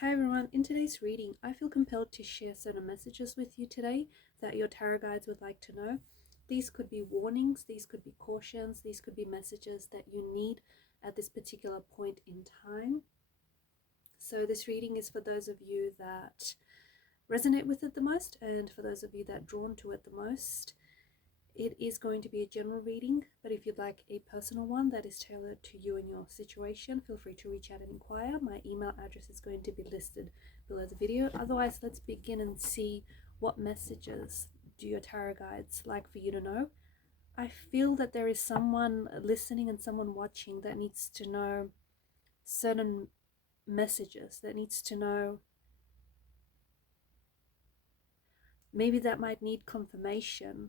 Hi everyone, in today's reading, I feel compelled to share certain messages with you today that your tarot guides would like to know. These could be warnings, these could be cautions, these could be messages that you need at this particular point in time. So this reading is for those of you that resonate with it the most, and for those of you that are drawn to it the most. It is going to be a general reading, but if you'd like a personal one that is tailored to you and your situation, feel free to reach out and inquire. My email address is going to be listed below the video. Otherwise, let's begin and see what messages do your tarot guides like for you to know. I feel that there is someone listening and someone watching that needs to know certain messages, that needs to know, maybe that might need confirmation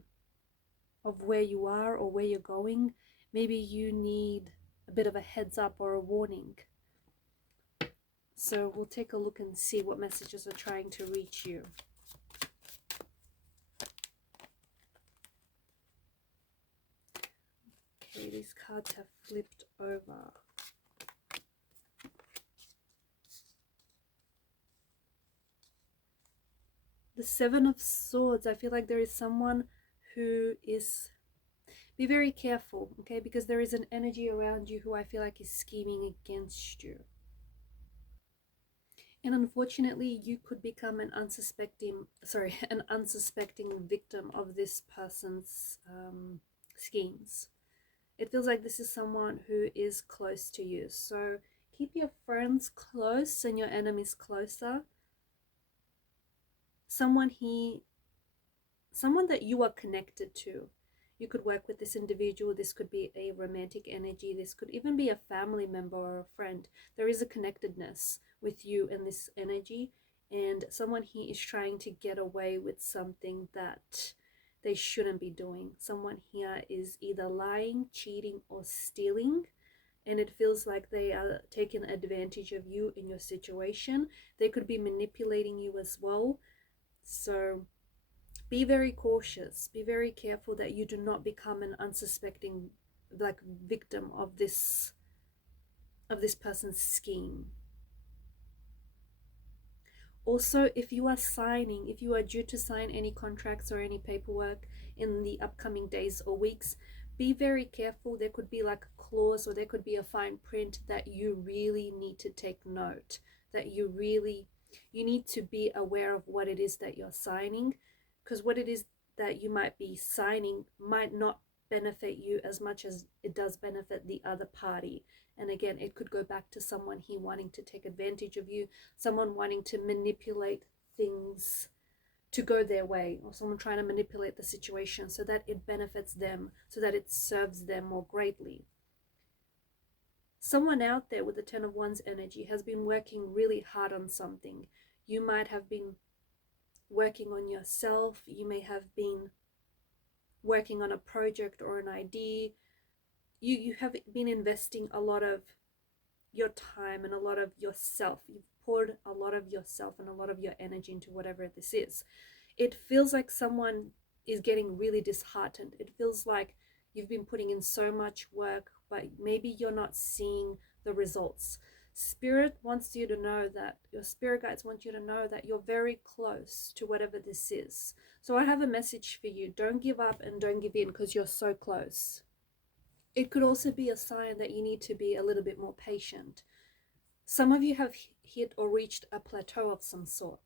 of where you are or where you're going. Maybe you need a bit of a heads up or a warning. So we'll take a look and see what messages are trying to reach you. Okay, these cards have flipped over. The Seven of Swords. I feel like there is someone who is, be very careful, okay, because there is an energy around you who I feel like is scheming against you. And unfortunately, you could become an unsuspecting victim of this person's schemes. It feels like this is someone who is close to you. So keep your friends close and your enemies closer. Someone that you are connected to. You could work with this individual. This could be a romantic energy. This could even be a family member or a friend. There is a connectedness with you and this energy, and someone here is trying to get away with something that they shouldn't be doing. Someone here is either lying, cheating, or stealing, and it feels like they are taking advantage of you in your situation. They could be manipulating you as well. So be very cautious, be very careful that you do not become an unsuspecting victim of this person's scheme. Also, if you are due to sign any contracts or any paperwork in the upcoming days or weeks, be very careful. There could be like a clause or there could be a fine print that you really need to take note, that you need to be aware of what it is that you're signing, because what it is that you might be signing might not benefit you as much as it does benefit the other party. And again, it could go back to someone here wanting to take advantage of you, someone wanting to manipulate things to go their way, or someone trying to manipulate the situation so that it benefits them, so that it serves them more greatly. Someone out there with the Ten of Wands energy has been working really hard on something. You might have been working on yourself. You may have been working on a project or an idea. You have been investing a lot of your time and a lot of yourself. You've poured a lot of yourself and a lot of your energy into whatever this is. It feels like someone is getting really disheartened. It feels like you've been putting in so much work, but maybe you're not seeing the results. Spirit wants you to know that, your spirit guides want you to know that you're very close to whatever this is. So I have a message for you. Don't give up and don't give in, because you're so close. It could also be a sign that you need to be a little bit more patient. Some of you have hit or reached a plateau of some sort.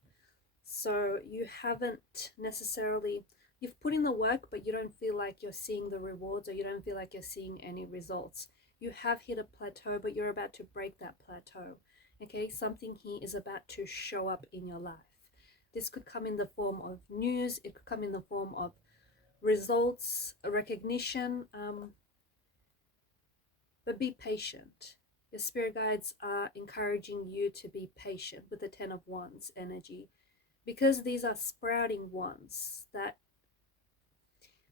So you haven't necessarily, you've put in the work, but you don't feel like you're seeing the rewards, or you don't feel like you're seeing any results. You have hit a plateau, but you're about to break that plateau. Okay, something here is about to show up in your life. This could come in the form of news. It could come in the form of results, a recognition, but be patient. Your spirit guides are encouraging you to be patient with the Ten of Wands energy, because these are sprouting ones that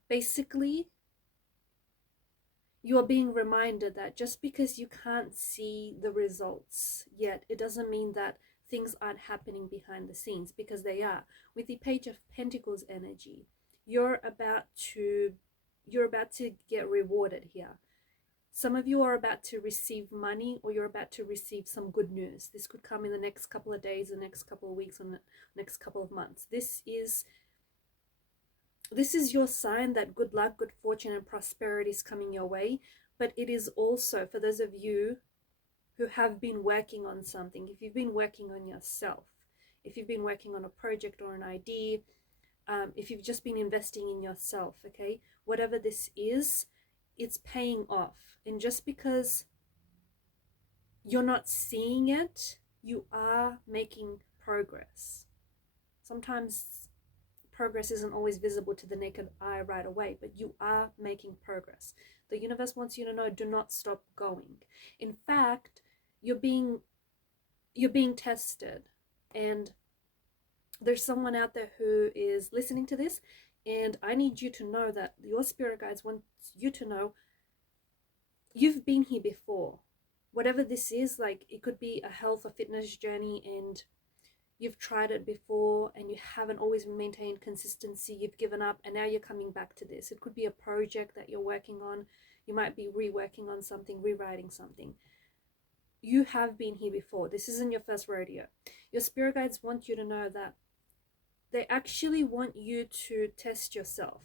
basically you are being reminded that just because you can't see the results yet, it doesn't mean that things aren't happening behind the scenes, because they are. With the Page of Pentacles energy, you're about to get rewarded here. Some of you are about to receive money, or you're about to receive some good news. This could come in the next couple of days, the next couple of weeks, or the next couple of months. This is your sign that good luck, good fortune, and prosperity is coming your way. But it is also for those of you who have been working on something. If you've been working on yourself, if you've been working on a project or an idea, if you've just been investing in yourself, okay, whatever this is, it's paying off. And just because you're not seeing it, you are making progress. Sometimes progress isn't always visible to the naked eye right away, but you are making progress. The universe wants you to know, do not stop going. In fact, you're being tested, and there's someone out there who is listening to this, and I need you to know that your spirit guides want you to know you've been here before. Whatever this is, like it could be a health or fitness journey, and you've tried it before and you haven't always maintained consistency, you've given up, and now you're coming back to this. It could be a project that you're working on. You might be reworking on something, rewriting something. You have been here before. This isn't your first rodeo. Your spirit guides want you to know that they actually want you to test yourself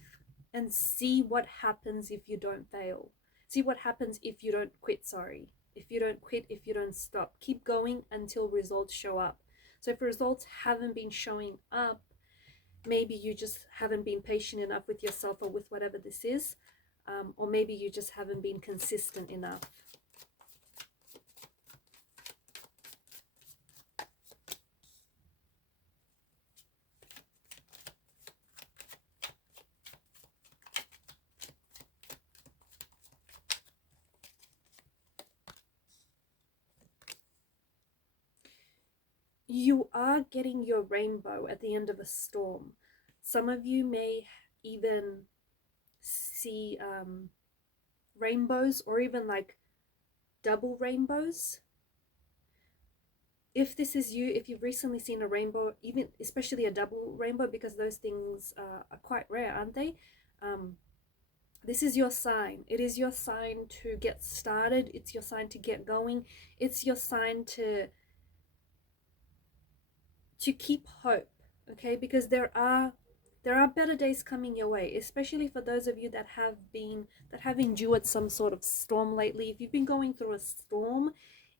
and see what happens if you don't fail. See what happens if you don't quit, sorry. If you don't quit, if you don't stop. Keep going until results show up. So if results haven't been showing up, maybe you just haven't been patient enough with yourself or with whatever this is, or maybe you just haven't been consistent enough. You are getting your rainbow at the end of a storm. Some of you may even see rainbows, or even like double rainbows. If this is you, if you've recently seen a rainbow, even especially a double rainbow, because those things are quite rare, aren't they? This is your sign. It is your sign to get started. It's your sign to get going. It's your sign to keep hope, okay? Because there are better days coming your way, especially for those of you that have endured some sort of storm lately. If you've been going through a storm,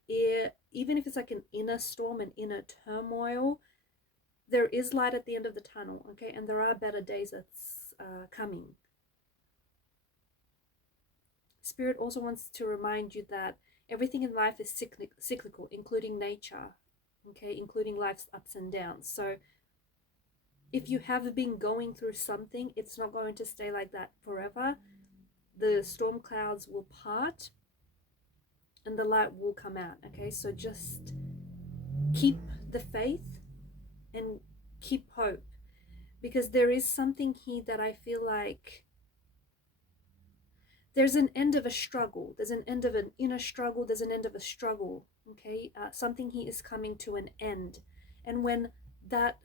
even if it's like an inner storm, an inner turmoil, there is light at the end of the tunnel, okay? And there are better days that's coming. Spirit also wants to remind you that everything in life is cyclical, including nature, okay, including life's ups and downs. So if you have been going through something, it's not going to stay like that forever. The storm clouds will part and the light will come out, okay? So just keep the faith and keep hope, because there is something here that I feel like there's an end of a struggle. There's an end of an inner struggle. There's an end of a struggle, okay? Something here is coming to an end. And when that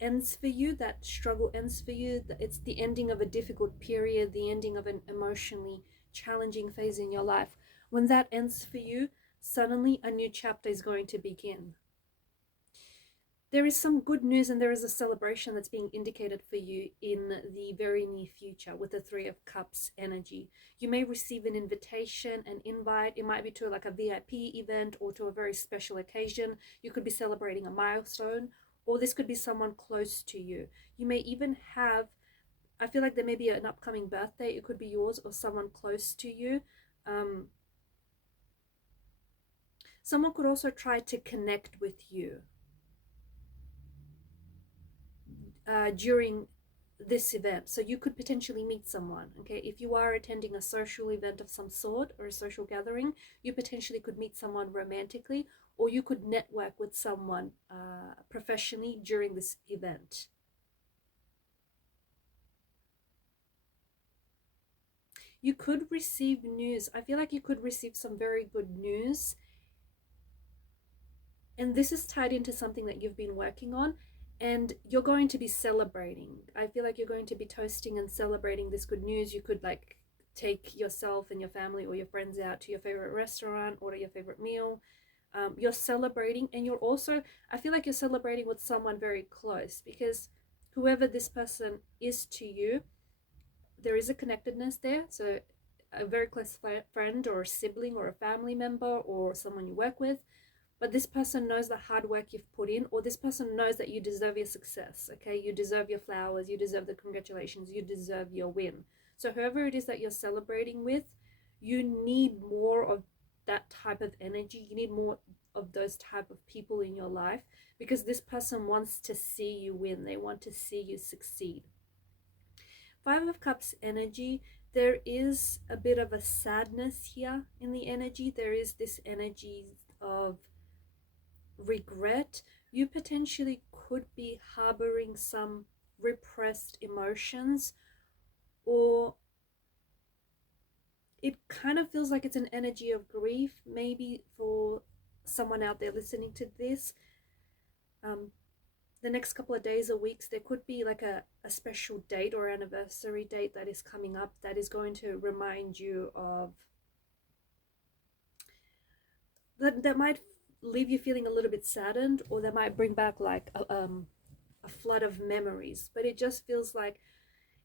ends for you, that struggle ends for you, it's the ending of a difficult period, the ending of an emotionally challenging phase in your life. When that ends for you, suddenly a new chapter is going to begin. There is some good news, and there is a celebration that's being indicated for you in the very near future with the Three of Cups energy. You may receive an invitation, an invite. It might be to like a VIP event or to a very special occasion. You could be celebrating a milestone, or this could be someone close to you. You may even have, I feel like there may be an upcoming birthday. It could be yours or someone close to you. Someone could also try to connect with you during this event. So you could potentially meet someone, okay? If you are attending a social event of some sort or a social gathering, you potentially could meet someone romantically, or you could network with someone professionally during this event. You could receive news. I feel like you could receive some very good news, and this is tied into something that you've been working on, and you're going to be celebrating. I feel like you're going to be toasting and celebrating this good news. You could like take yourself and your family or your friends out to your favorite restaurant, order your favorite meal. You're celebrating, and you're also, I feel like you're celebrating with someone very close, because whoever this person is to you, there is a connectedness there. So a very close friend or a sibling or a family member or someone you work with, but this person knows the hard work you've put in, or this person knows that you deserve your success. Okay, you deserve your flowers, you deserve the congratulations, you deserve your win. So whoever it is that you're celebrating with, you need more of that type of energy. You need more of those type of people in your life, because this person wants to see you win. They want to see you succeed. Five of Cups energy, there is a bit of a sadness here in the energy. There is this energy of regret. You potentially could be harboring some repressed emotions, or it kind of feels like it's an energy of grief, maybe for someone out there listening to this. The next couple of days or weeks, there could be like a special date or anniversary date that is coming up that is going to remind you of, that might leave you feeling a little bit saddened, or that might bring back like a flood of memories. But it just feels like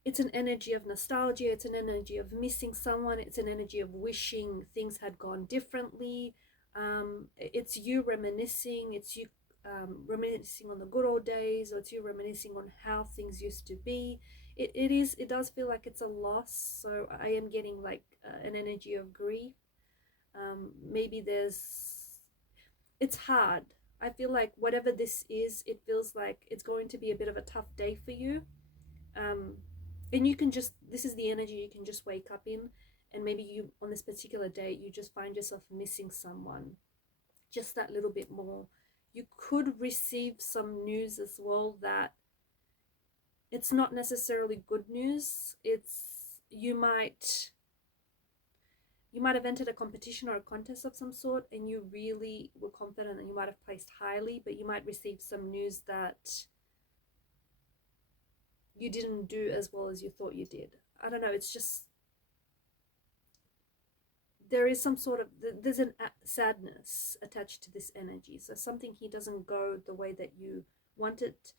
it's an energy of nostalgia, it's an energy of missing someone, it's an energy of wishing things had gone differently. It's you reminiscing, it's you reminiscing on the good old days, or it's you reminiscing on how things used to be. It does feel like it's a loss. So I am getting like an energy of grief. Maybe it's hard. I feel like whatever this is, it feels like it's going to be a bit of a tough day for you. And you can just, this is the energy you can just wake up in, and maybe you, on this particular day, you just find yourself missing someone just that little bit more. You could receive some news as well that it's not necessarily good news. You might have entered a competition or a contest of some sort, and you really were confident and you might have placed highly, but you might receive some news that you didn't do as well as you thought you did. I don't know, it's just, there is some sort of, there's a sadness attached to this energy. So something here doesn't go the way that you want it,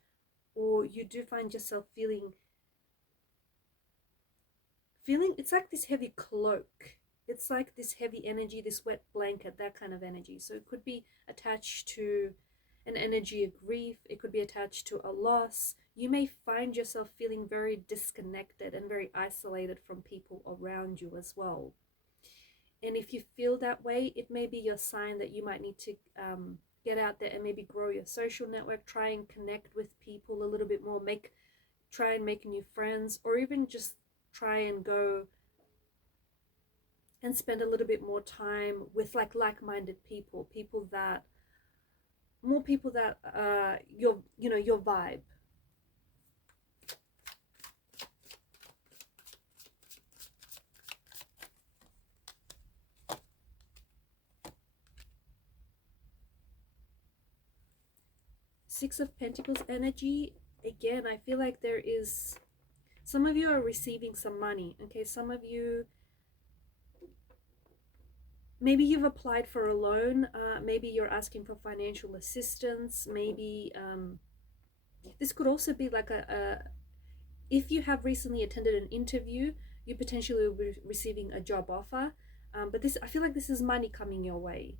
or you do find yourself feeling, it's like this heavy cloak. It's like this heavy energy, this wet blanket, that kind of energy. So it could be attached to an energy of grief. It could be attached to a loss. You may find yourself feeling very disconnected and very isolated from people around you as well. And if you feel that way, it may be your sign that you might need to get out there and maybe grow your social network, try and connect with people a little bit more, try and make new friends, or even just try and go and spend a little bit more time with like-minded people, more people that your vibe. Six of Pentacles energy, again, I feel like there is, some of you are receiving some money. Okay, some of you, maybe you've applied for a loan, maybe you're asking for financial assistance, maybe this could also be like if you have recently attended an interview, you potentially will be receiving a job offer. But I feel like this is money coming your way.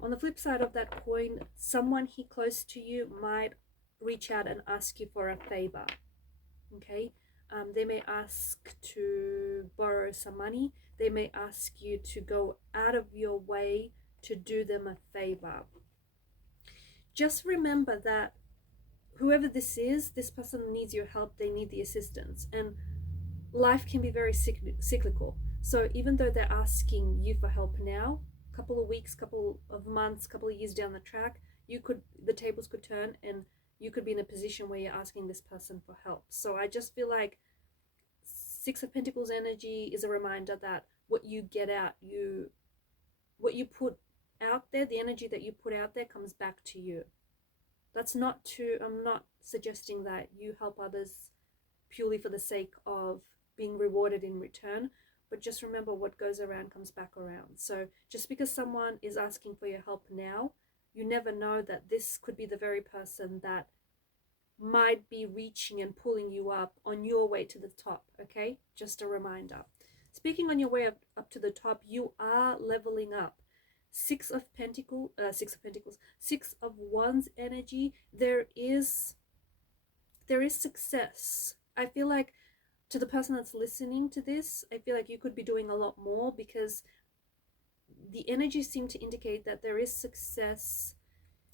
On the flip side of that coin, someone here close to you might reach out and ask you for a favor. Okay, they may ask to borrow some money. They may ask you to go out of your way to do them a favor. Just remember that whoever this is, this person needs your help. They need the assistance, and life can be very cyclical. So even though they're asking you for help now, couple of weeks, couple of months, couple of years down the track, the tables could turn, and you could be in a position where you're asking this person for help. So I just feel like Six of Pentacles energy is a reminder that what you get out, what you put out there, the energy that you put out there comes back to you. I'm not suggesting that you help others purely for the sake of being rewarded in return, but just remember, what goes around comes back around. So just because someone is asking for your help now, you never know that this could be the very person that might be reaching and pulling you up on your way to the top. Okay, just a reminder. Speaking on your way up to the top, you are leveling up. Six of Wands energy. There is success. I feel like, to the person that's listening to this, I feel like you could be doing a lot more, because the energies seem to indicate that there is success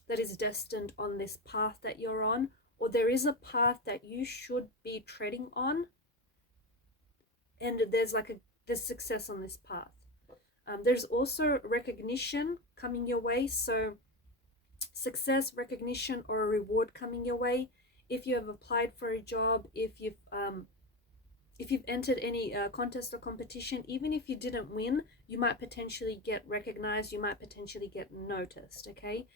that is destined on this path that you're on, or there is a path that you should be treading on, and there's success on this path. There's also recognition coming your way, so success, recognition, or a reward coming your way. If you have applied for a job, if you've entered any contest or competition, even if you didn't win, you might potentially get recognized, you might potentially get noticed, okay?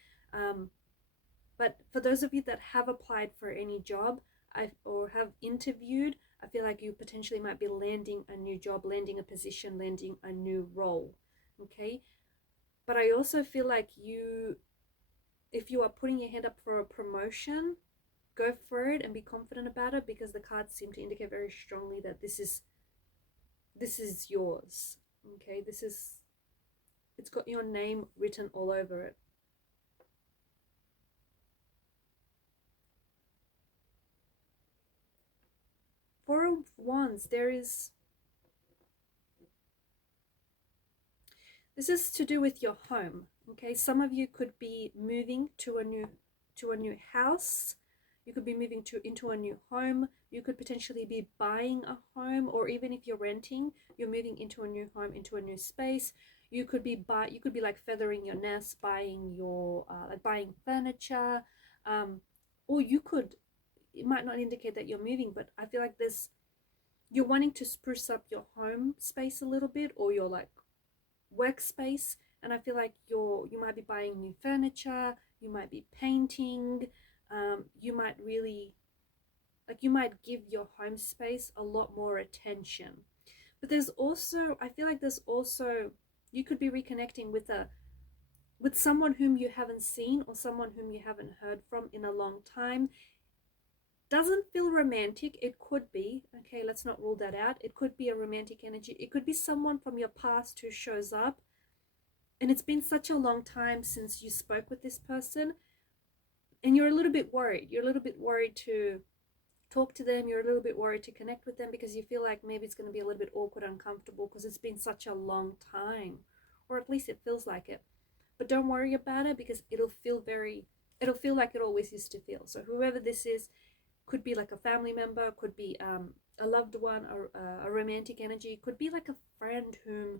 But for those of you that have applied for any job or have interviewed, I feel like you potentially might be landing a new job, landing a position, landing a new role, okay? But I also feel like if you are putting your hand up for a promotion, go for it and be confident about it, because the cards seem to indicate very strongly that this is yours, okay? It's got your name written all over it. Four of Wands, this is to do with your home, okay? Some of you could be moving to a new house. You could be moving into a new home. You could potentially be buying a home, or even if you're renting, you're moving into a new home, into a new space. You could be like feathering your nest, buying buying furniture, or it might not indicate that you're moving, but I feel like you're wanting to spruce up your home space a little bit, or your like workspace, and I feel like you might be buying new furniture, you might be painting, you might give your home space a lot more attention. But I feel like you could be reconnecting with someone whom you haven't seen, or someone whom you haven't heard from in a long time. Doesn't feel romantic. It could be, okay, let's not rule that out. It could be a romantic energy. It could be someone from your past who shows up, and it's been such a long time since you spoke with this person, and you're a little bit worried. You're a little bit worried to talk to them. You're a little bit worried to connect with them, because you feel like maybe it's going to be a little bit awkward, uncomfortable, because it's been such a long time, or at least it feels like it. But don't worry about it, because it'll feel like it always used to feel. So whoever this is, could be like a family member, could be a loved one, or a romantic energy, could be like a friend whom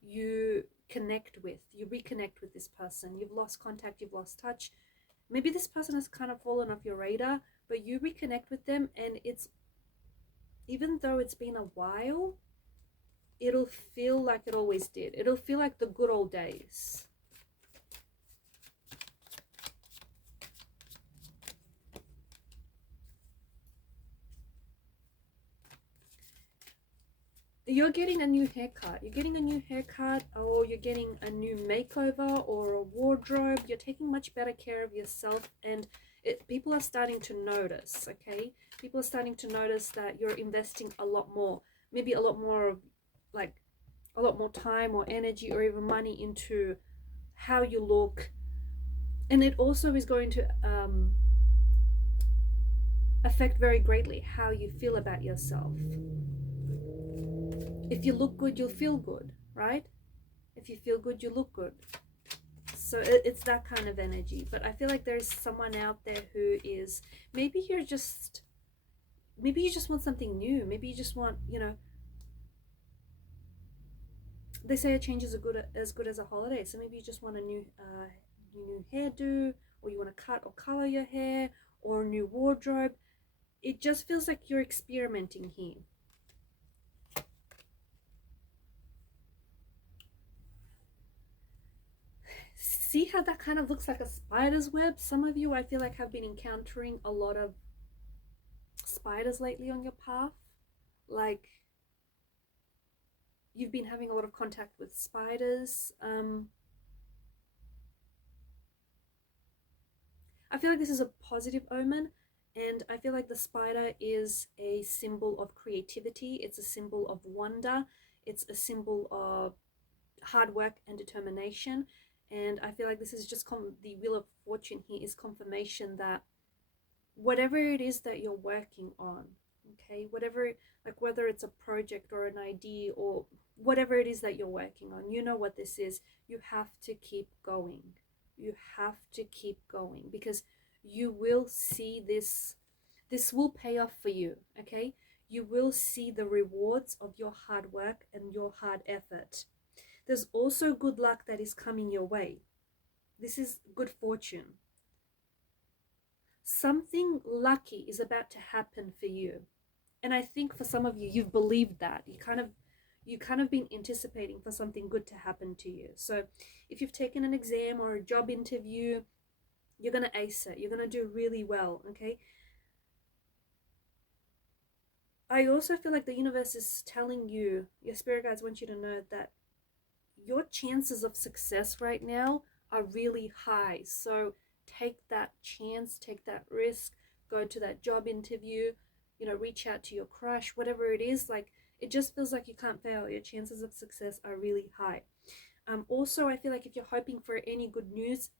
you reconnect with this person. You've lost contact, you've lost touch. Maybe this person has kind of fallen off your radar, but you reconnect with them, and even though it's been a while, it'll feel like it always did. It'll feel like the good old days. You're getting a new haircut. You're getting a new haircut, or you're getting a new makeover or a wardrobe. You're taking much better care of yourself, and people are starting to notice, okay? People are starting to notice that you're investing a lot more, maybe a lot more time or energy or even money into how you look. And it also is going to affect very greatly how you feel about yourself. If you look good, you'll feel good, right? If you feel good, you look good. So it's that kind of energy. But I feel like there's someone out there who is, maybe you just want something new. Maybe you just want, they say a change is as good as a holiday. So maybe you just want a new hairdo, or you want to cut or color your hair, or a new wardrobe. It just feels like you're experimenting here. See how that kind of looks like a spider's web? Some of you, I feel like, have been encountering a lot of spiders lately on your path. Like, you've been having a lot of contact with spiders. I feel like this is a positive omen, and I feel like the spider is a symbol of creativity. It's a symbol of wonder. It's a symbol of hard work and determination. And I feel like this is just the Wheel of Fortune here is confirmation that whatever it is that you're working on, okay, whatever, like whether it's a project or an idea or whatever it is that you're working on, you know what this is. You have to keep going. You have to keep going, because you will see this. This will pay off for you, okay? You will see the rewards of your hard work and your hard effort. There's also good luck that is coming your way. This is good fortune. Something lucky is about to happen for you. And I think for some of you, you've believed that. You kind of been anticipating for something good to happen to you. So if you've taken an exam or a job interview, you're going to ace it. You're going to do really well, okay? I also feel like the universe is telling you, your spirit guides want you to know that your chances of success right now are really high. So take that chance, take that risk, go to that job interview, you know, reach out to your crush, whatever it is. Like, it just feels like you can't fail. Your chances of success are really high. Also, I feel like if you're hoping for any good news,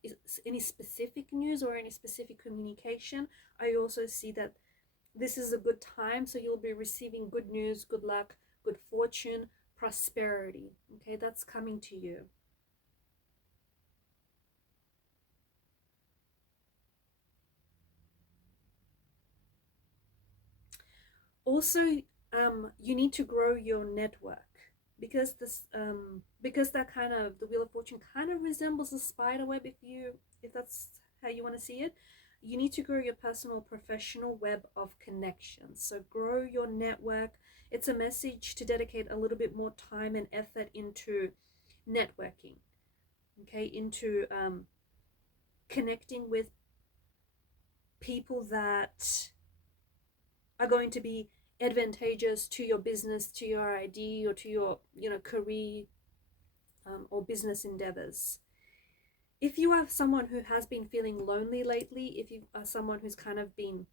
any specific news or any specific communication, I also see that this is a good time. So you'll be receiving good news, good luck, good fortune, prosperity. Okay, that's coming to you. Also, you need to grow your network, because because that kind of, the Wheel of Fortune kind of resembles a spider web, if that's how you want to see it. You need to grow your personal professional web of connections. So grow your network. It's a message to dedicate a little bit more time and effort into networking, okay, into connecting with people that are going to be advantageous to your business, to your idea, or to your, you know, career or business endeavors. If you are someone who has been feeling lonely lately, if you are someone who's kind of been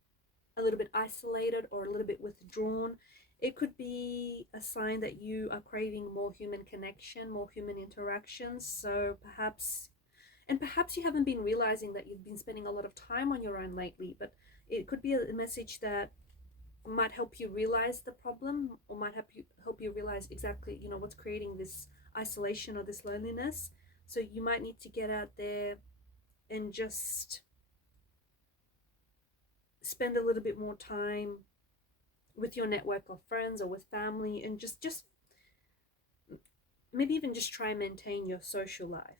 a little bit isolated or a little bit withdrawn, it could be a sign that you are craving more human connection, more human interactions. So perhaps you haven't been realizing that you've been spending a lot of time on your own lately, but it could be a message that might help you realize the problem, or might help you realize exactly, you know, what's creating this isolation or this loneliness. So you might need to get out there and just spend a little bit more time with your network of friends or with family, and just maybe even just try and maintain your social life.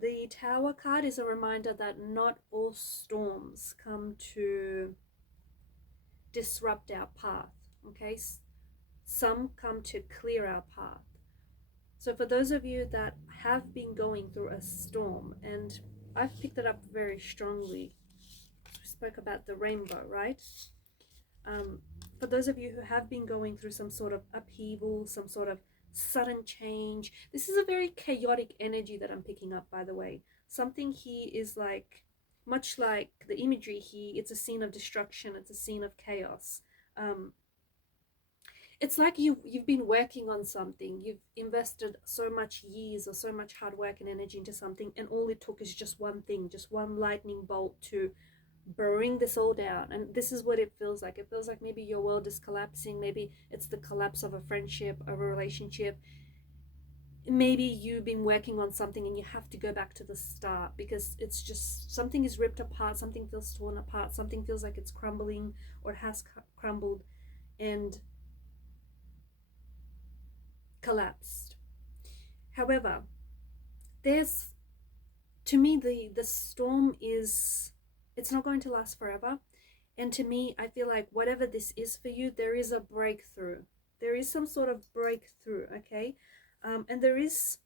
The Tower card is a reminder that not all storms come to disrupt our path, okay? Some come to clear our path. So for those of you that have been going through a storm, and I've picked it up very strongly, we spoke about the rainbow, right? For those of you who have been going through some sort of upheaval, some sort of sudden change, this is a very chaotic energy that I'm picking up, by the way. Something here is like, much like the imagery here, it's a scene of destruction, it's a scene of chaos. It's like you've been working on something, you've invested so much years or so much hard work and energy into something, and all it took is just one thing, just one lightning bolt to bring this all down. And this is what it feels like. It feels like maybe your world is collapsing. Maybe it's the collapse of a friendship, of a relationship. Maybe you've been working on something and you have to go back to the start, because it's just something is ripped apart, something feels torn apart, something feels like it's crumbling or it has crumbled and collapsed. However, there's, to me, the storm is, it's not going to last forever. And to me, I feel like whatever this is for you, there is a breakthrough. There is some sort of breakthrough, okay? And there is,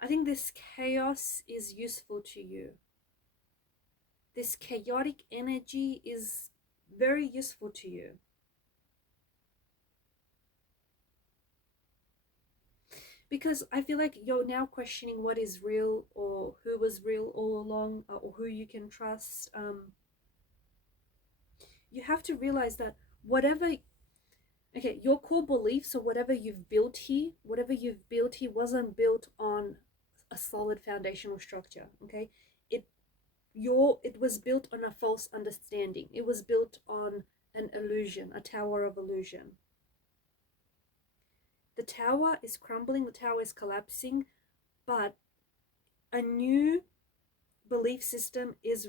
I think this chaos is useful to you. This chaotic energy is very useful to you. Because I feel like you're now questioning what is real, or who was real all along, or who you can trust. You have to realize that whatever, okay, your core beliefs, or whatever you've built here wasn't built on a solid foundational structure, okay? It was built on a false understanding. It was built on an illusion, a tower of illusion. The tower is crumbling, the tower is collapsing, but a new belief system is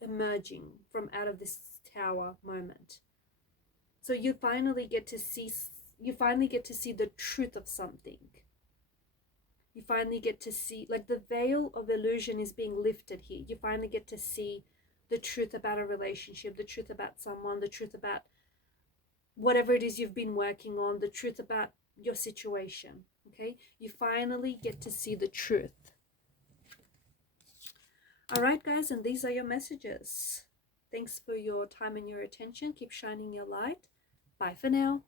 emerging from out of this tower moment. So you finally get to see the truth of something. You finally get to see, like, the veil of illusion is being lifted here. You finally get to see the truth about a relationship, the truth about someone, the truth about whatever it is you've been working on, the truth about your situation, okay? You finally get to see the truth. All right, guys, and these are your messages. Thanks for your time and your attention. Keep shining your light. Bye for now.